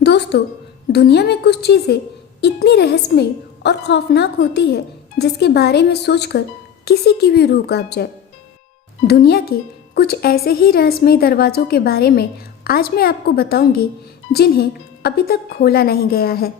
दोस्तों, दुनिया में कुछ चीज़ें इतनी रहस्यमयी और खौफनाक होती है जिसके बारे में सोचकर किसी की भी रूह कांप जाए। दुनिया के कुछ ऐसे ही रहस्यमयी दरवाज़ों के बारे में आज मैं आपको बताऊंगी जिन्हें अभी तक खोला नहीं गया है।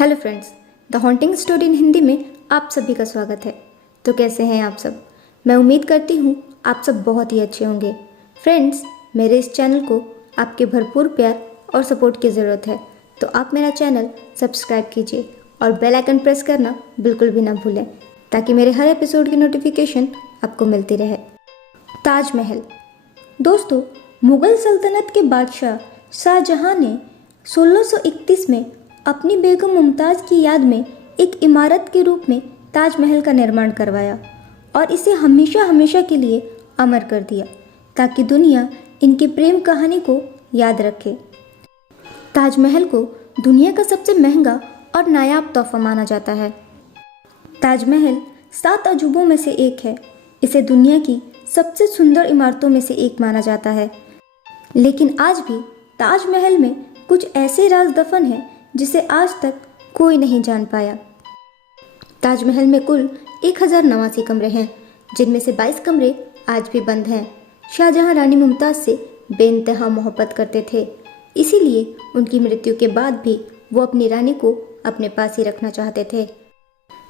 Hello friends, the haunting story in Hindi में आप सभी का स्वागत है। तो कैसे हैं आप सब? मैं उम्मीद करती हूँ आप सब बहुत ही अच्छे होंगे। फ्रेंड्स, मेरे इस चैनल को आपके भरपूर प्यार और सपोर्ट की ज़रूरत है, तो आप मेरा चैनल सब्सक्राइब कीजिए और बेल आइकन प्रेस करना बिल्कुल भी ना भूलें ताकि मेरे हर एपिसोड की नोटिफिकेशन आपको मिलती रहे। ताजमहल। दोस्तों, मुग़ल सल्तनत के बादशाह शाहजहां ने 1631 में अपनी बेगम मुमताज़ की याद में एक इमारत के रूप में ताजमहल का निर्माण करवाया और इसे हमेशा हमेशा के लिए अमर कर दिया ताकि दुनिया इनकी प्रेम कहानी को याद रखे। ताजमहल को दुनिया का सबसे महंगा और नायाब तोहफा माना जाता है। ताजमहल 7 अजूबों में से एक है। इसे दुनिया की सबसे सुंदर इमारतों में से एक माना जाता है। लेकिन आज भी ताजमहल में कुछ ऐसे राज दफन हैं जिसे आज तक कोई नहीं जान पाया। ताजमहल में कुल 1089 कमरे हैं, जिनमें से 22 कमरे आज भी बंद हैं। शाहजहां रानी मुमताज़ से बेइंतहा मोहब्बत करते थे, इसीलिए उनकी मृत्यु के बाद भी वो अपनी रानी को अपने पास ही रखना चाहते थे।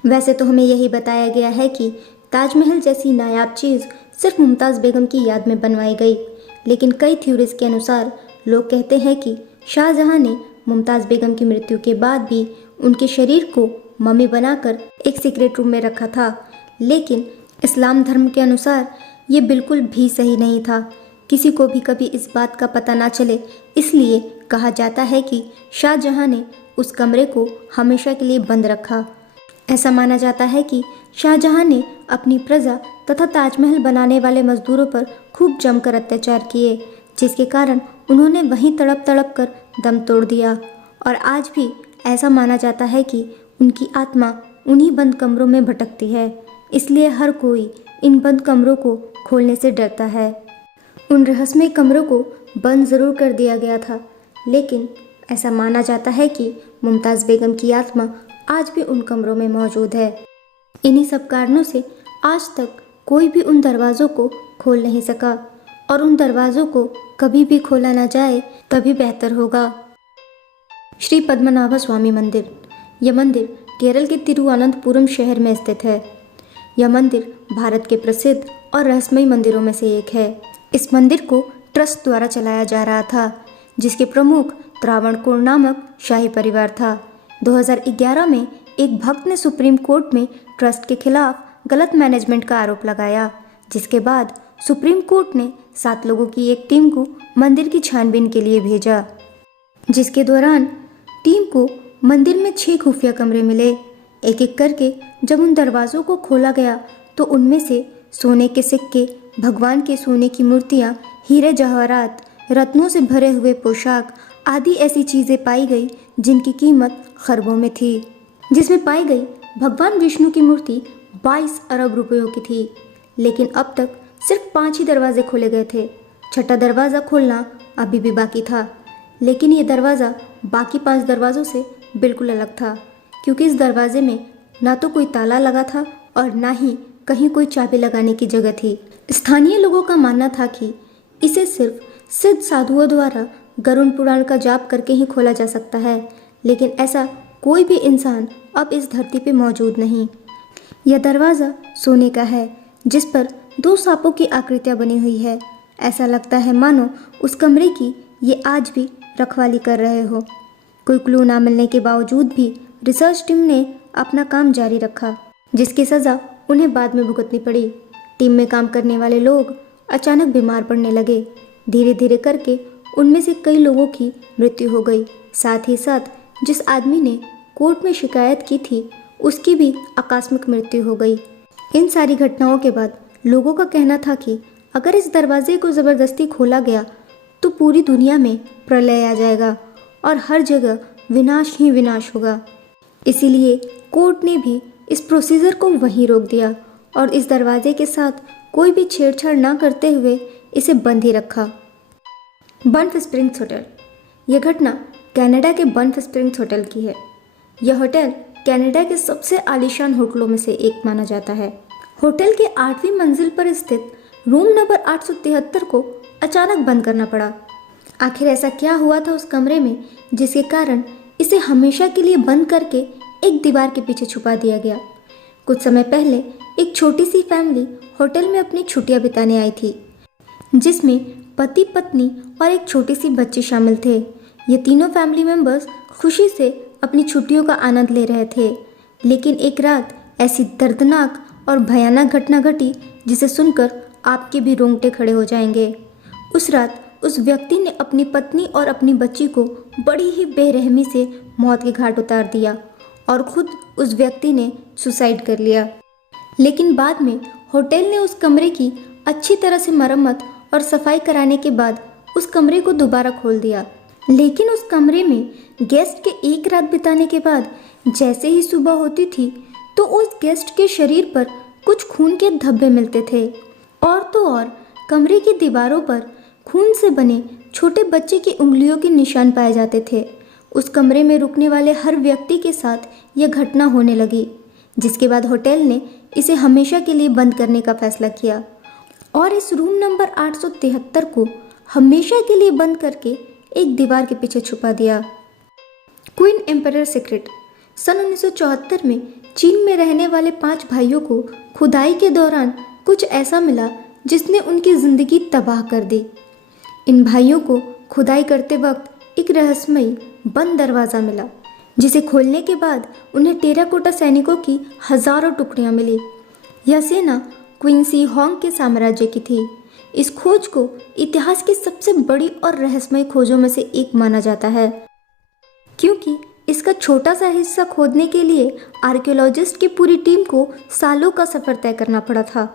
वैसे तो हमें यही बताया गया है कि ताजमहल जैसी नायाब चीज़ सिर्फ मुमताज़ बेगम की याद में बनवाई गई, लेकिन कई थ्योरीज के अनुसार लोग कहते हैं कि शाहजहां ने मुमताज़ बेगम की मृत्यु के बाद भी उनके शरीर को मम्मी बनाकर एक सीक्रेट रूम में रखा था। लेकिन इस्लाम धर्म के अनुसार ये बिल्कुल भी सही नहीं था। किसी को भी कभी इस बात का पता ना चले, इसलिए कहा जाता है कि शाहजहां ने उस कमरे को हमेशा के लिए बंद रखा। ऐसा माना जाता है कि शाहजहां ने अपनी प्रजा तथा ताजमहल बनाने वाले मजदूरों पर खूब जमकर अत्याचार किए, जिसके कारण उन्होंने वहीं तड़प तड़प कर दम तोड़ दिया। और आज भी ऐसा माना जाता है कि उनकी आत्मा उन्हीं बंद कमरों में भटकती है, इसलिए हर कोई इन बंद कमरों को खोलने से डरता है। उन रहस्यमय कमरों को बंद ज़रूर कर दिया गया था, लेकिन ऐसा माना जाता है कि मुमताज़ बेगम की आत्मा आज भी उन कमरों में मौजूद है। इन्हीं सब कारणों से आज तक कोई भी उन दरवाज़ों को खोल नहीं सका, और उन दरवाज़ों को कभी भी खोला ना जाए तभी बेहतर होगा। श्री पद्मनाभ स्वामी मंदिर। यह मंदिर केरल के तिरुवनंतपुरम शहर में स्थित है। यह मंदिर भारत के प्रसिद्ध और रहस्यमय मंदिरों में से एक है। इस मंदिर को ट्रस्ट द्वारा चलाया जा रहा था, जिसके प्रमुख त्रावणकोर नामक शाही परिवार था। 2011 में एक भक्त ने सुप्रीम कोर्ट में ट्रस्ट के खिलाफ गलत मैनेजमेंट का आरोप लगाया, जिसके बाद सुप्रीम कोर्ट ने 7 लोगों की एक टीम को मंदिर की छानबीन के लिए भेजा, जिसके दौरान टीम को मंदिर में 6 खुफिया कमरे मिले। एक एक करके जब उन दरवाज़ों को खोला गया तो उनमें से सोने के सिक्के, भगवान के सोने की मूर्तियाँ, हीरे जवाहरात, रत्नों से भरे हुए पोशाक आदि ऐसी चीज़ें पाई गई जिनकी कीमत खरबों में थी। जिसमें पाई गई भगवान विष्णु की मूर्ति 22 अरब रुपयों की थी। लेकिन अब तक सिर्फ 5 ही दरवाजे खोले गए थे। 6ठा दरवाज़ा खोलना अभी भी बाकी था, लेकिन ये दरवाज़ा बाकी 5 दरवाज़ों से बिल्कुल अलग था, क्योंकि इस दरवाजे में ना तो कोई ताला लगा था और ना ही कहीं कोई चाबी लगाने की जगह थी। स्थानीय लोगों का मानना था कि इसे सिर्फ सिद्ध साधुओं द्वारा गरुड़ पुराण का जाप करके ही खोला जा सकता है, लेकिन ऐसा कोई भी इंसान अब इस धरती पे मौजूद नहीं। यह दरवाज़ा सोने का है, जिस पर 2 सांपों की आकृतियाँ बनी हुई है। ऐसा लगता है मानो उस कमरे की ये आज भी रखवाली कर रहे हो। कोई क्लू ना मिलने के बावजूद भी रिसर्च टीम ने अपना काम जारी रखा, जिसकी सज़ा उन्हें बाद में भुगतनी पड़ी। टीम में काम करने वाले लोग अचानक बीमार पड़ने लगे। धीरे धीरे करके उनमें से कई लोगों की मृत्यु हो गई। साथ ही साथ जिस आदमी ने कोर्ट में शिकायत की थी, उसकी भी आकस्मिक मृत्यु हो गई। इन सारी घटनाओं के बाद लोगों का कहना था कि अगर इस दरवाजे को ज़बरदस्ती खोला गया तो पूरी दुनिया में प्रलय आ जाएगा और हर जगह विनाश ही विनाश होगा। इसीलिए कोर्ट ने भी इस प्रोसीजर को वहीं रोक दिया और इस दरवाजे के साथ कोई भी छेड़छाड़ ना करते हुए इसे बंद ही रखा। बर्फ स्प्रिंग्स होटल। यह घटना कनाडा के बर्फ स्प्रिंग्स होटल की है। यह होटल कनाडा के सबसे आलीशान होटलों में से एक माना जाता है। होटल के 8वीं मंजिल पर स्थित रूम नंबर 873 को अचानक बंद करना पड़ा। आखिर ऐसा क्या हुआ था उस कमरे में जिसके कारण इसे हमेशा के लिए बंद करके एक दीवार के पीछे छुपा दिया गया। कुछ समय पहले एक छोटी सी फैमिली होटल में अपनी छुट्टियां बिताने आई थी, जिसमें पति पत्नी और एक छोटी सी बच्ची शामिल थे। ये तीनों फैमिली मेंबर्स खुशी से अपनी छुट्टियों का आनंद ले रहे थे, लेकिन एक रात ऐसी दर्दनाक और भयानक घटना घटी जिसे सुनकर आपके भी रोंगटे खड़े हो जाएंगे। उस रात उस व्यक्ति ने अपनी पत्नी और अपनी बच्ची को बड़ी ही बेरहमी से मौत के घाट उतार दिया और खुद उस व्यक्ति ने सुसाइड कर लिया। लेकिन बाद में होटल ने उस कमरे की अच्छी तरह से मरम्मत और सफाई कराने के बाद उस कमरे को दोबारा खोल दिया। लेकिन उस कमरे में गेस्ट के एक रात बिताने के बाद जैसे ही सुबह होती थी तो उस गेस्ट के शरीर पर कुछ खून के धब्बे मिलते थे, और तो और कमरे की दीवारों पर खून से बने छोटे बच्चे की उंगलियों के निशान पाए जाते थे। उस कमरे में रुकने वाले हर व्यक्ति के साथ यह घटना होने लगी, जिसके बाद होटल ने इसे हमेशा के लिए बंद करने का फैसला किया और इस रूम नंबर 873 को हमेशा के लिए बंद करके एक दीवार के पीछे छुपा दिया। Queen emperor secret. सन 1974 में चीन में रहने वाले 5 भाइयों को खुदाई के दौरान कुछ ऐसा मिला जिसने उनकी जिंदगी तबाह कर दी। इन भाइयों को खुदाई करते वक्त एक रहस्यमयी बंद दरवाज़ा मिला, जिसे खोलने के बाद उन्हें टेराकोटा सैनिकों की हजारों टुकड़ियां मिली। यह सेना क्वीन शी होंग के साम्राज्य की थी। इस खोज को इतिहास की सबसे बड़ी और रहस्यमयी खोजों में से एक माना जाता है, क्योंकि इसका छोटा सा हिस्सा खोदने के लिए आर्कियोलॉजिस्ट की पूरी टीम को सालों का सफ़र तय करना पड़ा था।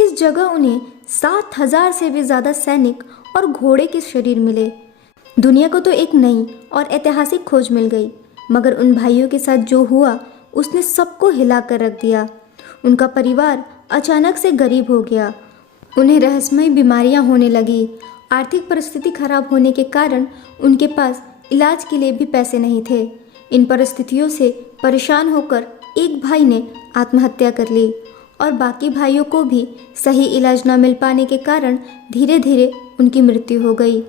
इस जगह उन्हें 7000 से भी ज़्यादा सैनिक और घोड़े के शरीर मिले। दुनिया को तो एक नई और ऐतिहासिक खोज मिल गई, मगर उन भाइयों के साथ जो हुआ उसने सबको हिला कर रख दिया। उनका परिवार अचानक से गरीब हो गया, उन्हें रहस्यमयी बीमारियां होने लगी। आर्थिक परिस्थिति खराब होने के कारण उनके पास इलाज के लिए भी पैसे नहीं थे। इन परिस्थितियों से परेशान होकर एक भाई ने आत्महत्या कर ली और बाकी भाइयों को भी सही इलाज न मिल पाने के कारण धीरे धीरे उनकी मृत्यु हो गई।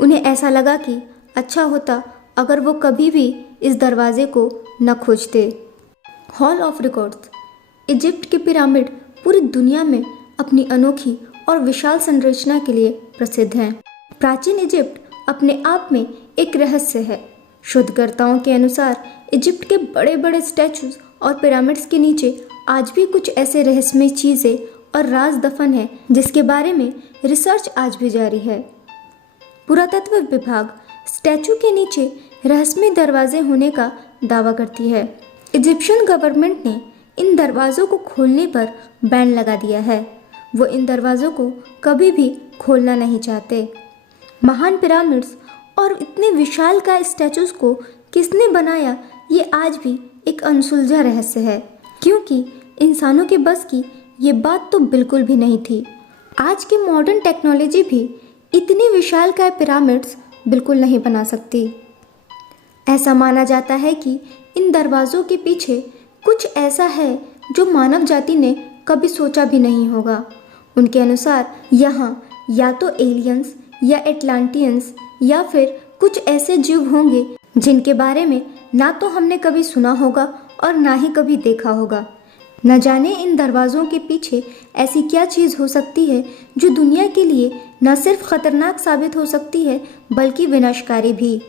उन्हें ऐसा लगा कि अच्छा होता अगर वो कभी भी इस दरवाजे को न खोजते। Hall of records. इजिप्ट के पिरामिड पूरी दुनिया में अपनी अनोखी और विशाल संरचना के लिए प्रसिद्ध हैं। प्राचीन इजिप्ट अपने आप में एक रहस्य है। शोधकर्ताओं के अनुसार इजिप्ट के बड़े बड़े स्टैचूज और पिरामिड्स के नीचे आज भी कुछ ऐसे रहस्यमय चीज़ें और राज दफन है जिसके बारे में रिसर्च आज भी जारी है। पुरातत्व विभाग स्टैचू के नीचे रहस्यमय दरवाजे होने का दावा करती है। इजिप्शियन गवर्नमेंट ने इन दरवाज़ों को खोलने पर बैन लगा दिया है। वो इन दरवाज़ों को कभी भी खोलना नहीं चाहते। महान पिरामिड्स और इतने विशालकाय स्टैचूज को किसने बनाया, ये आज भी एक अनसुलझा रहस्य है, क्योंकि इंसानों के बस की ये बात तो बिल्कुल भी नहीं थी। आज की मॉडर्न टेक्नोलॉजी भी इतनी विशालकाय पिरामिड्स बिल्कुल नहीं बना सकती। ऐसा माना जाता है कि इन दरवाज़ों के पीछे कुछ ऐसा है जो मानव जाति ने कभी सोचा भी नहीं होगा। उनके अनुसार यहाँ या तो एलियंस या एटलांटियंस या फिर कुछ ऐसे जीव होंगे जिनके बारे में ना तो हमने कभी सुना होगा और ना ही कभी देखा होगा। न जाने इन दरवाज़ों के पीछे ऐसी क्या चीज़ हो सकती है जो दुनिया के लिए न सिर्फ खतरनाक साबित हो सकती है बल्कि विनाशकारी भी।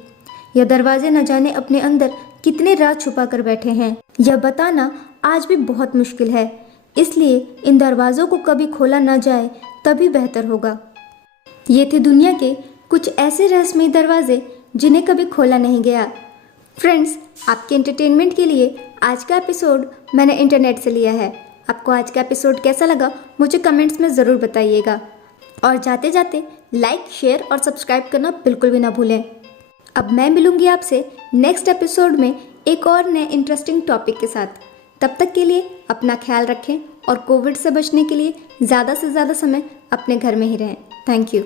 यह दरवाजे न जाने अपने अंदर कितने राज छुपा कर बैठे हैं, यह बताना आज भी बहुत मुश्किल है। इसलिए इन दरवाज़ों को कभी खोला न जाए तभी बेहतर होगा। ये थे दुनिया के कुछ ऐसे रहस्यमय दरवाजे जिन्हें कभी खोला नहीं गया। फ्रेंड्स, आपके एंटरटेनमेंट के लिए आज का एपिसोड मैंने इंटरनेट से लिया है। आपको आज का एपिसोड कैसा लगा मुझे कमेंट्स में ज़रूर बताइएगा, और जाते जाते लाइक, शेयर और सब्सक्राइब करना बिल्कुल भी ना भूलें। अब मैं मिलूंगी आपसे नेक्स्ट एपिसोड में एक और नए इंटरेस्टिंग टॉपिक के साथ। तब तक के लिए अपना ख्याल रखें और कोविड से बचने के लिए ज़्यादा से ज़्यादा समय अपने घर में ही रहें। Thank you.